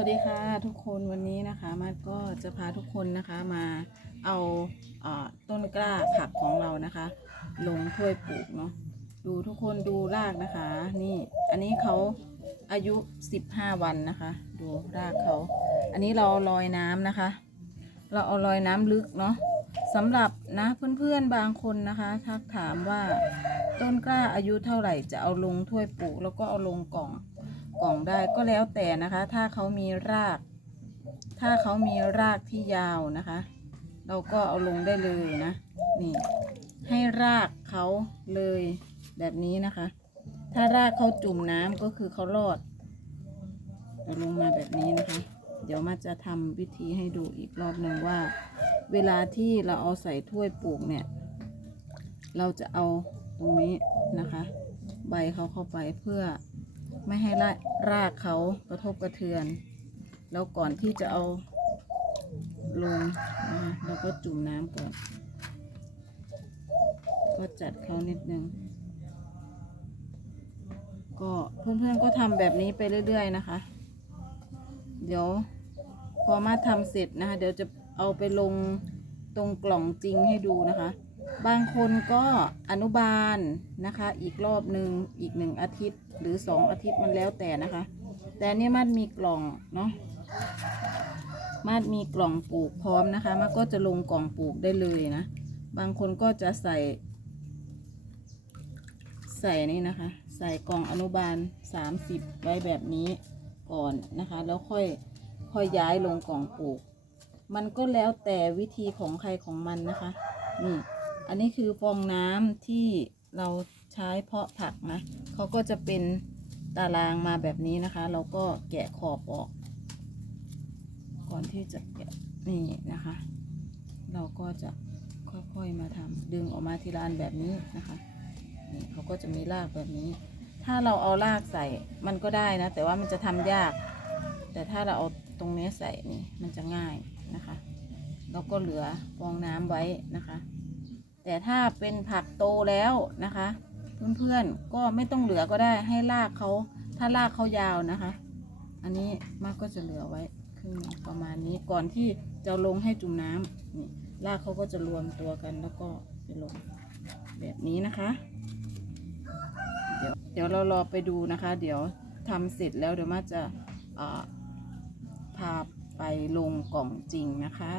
วัสดีค่ะทุกคนวันนี้นะคะมาก็จะพาทุกคนนะคะมาเอาเอ่อต้นกล้าผักของเรานะคะ ลงถ้วยปลูกเนาะดูทุกคนดูรากนะคะ นี่อันนี้เขาอายุ 15 วันนะคะ ดูรากเขา อันนี้เราลอยน้ำนะคะ เราเอาลอยน้ำลึกเนาะสำหรับนะเพื่อนๆบางคนนะคะทักถามว่าต้นกล้าอายุเท่าไหร่จะเอาลงถ้วยปลูกแล้วก็เอาลงกล่อง กล่องได้ก็แล้วแต่นะคะ ถ้าเขามีราก ถ้าเขามีรากที่ยาวนะคะ เราก็เอาลงได้เลยนะ นี่ ให้รากเขาเลยแบบนี้นะคะ ถ้ารากเขาจุ่มน้ำก็คือเขารอดเอาลงมาแบบนี้นะคะ เดี๋ยวมาจะทำวิธีให้ดูอีกรอบหนึ่งว่า เวลาที่เราเอาใส่ถ้วยปลูกเนี่ย เราจะเอาตรงนี้นะคะ ใบเขาเข้าไปเพื่อ ไม่ให้รากเขากระทบกระเทือน แล้วก่อนที่จะเอาลงนะคะเราก็จุ่มน้ำก่อน ก็จัดเขานิดนึง ก็เพื่อนๆก็ทำแบบนี้ไปเรื่อยๆนะคะ เดี๋ยวพอมาทำเสร็จนะคะ เดี๋ยวจะเอาไปลงตรงกล่องจริงให้ดูนะคะ บางคนก็อนุบาลนะคะ อีกรอบหนึ่งอีกหนึ่งอาทิตย์ หรือสองอาทิตย์มันแล้วแต่นะคะ แต่นี่มัดมีกล่องเนาะมัดมีกล่องปลูกพร้อมนะคะมันก็จะลงกล่องปลูกได้เลยนะ บางคนก็จะใส่ ใส่นี่นะคะ ใส่กล่องอนุบาล 30 ไว้แบบนี้ก่อนนะคะ แล้วค่อยค่อยย้ายลงกล่องปลูก มันก็แล้วแต่วิธีของใครของมันนะคะนี่ อันนี้คือฟองน้ำที่เราใช้เพาะผักนะเขาก็จะเป็นตารางมาแบบนี้นะคะ เราก็แกะขอบออก ก่อนที่จะแกะนี่นะคะ เราก็จะค่อยๆมาทำดึงออกมาทีละอันแบบนี้นะคะนี่เขาก็จะมีรากแบบนี้ ถ้าเราเอารากใส่มันก็ได้นะ แต่ว่ามันจะทำยาก แต่ถ้าเราเอาตรงนี้ใส่นี่มันจะง่ายนะคะ แล้วก็เหลือฟองน้ำไว้นะคะ แต่ถ้าเป็นผักโตแล้วนะคะ เพื่อนๆก็ไม่ต้องเหลือก็ได้ให้รากเขาถ้ารากเขายาวนะคะ อันนี้มากก็จะเหลือไว้ครึ่งประมาณนี้ก่อนที่จะลงให้จุ่มน้ำนี่รากเขาก็จะรวมตัวกันแล้วก็ไปลงแบบนี้นะคะ เดี๋ยวเดี๋ยวเรารอไปดูนะคะ เดี๋ยวทำเสร็จแล้วเดี๋ยวมาจะพาไปลงกล่องจริงนะคะ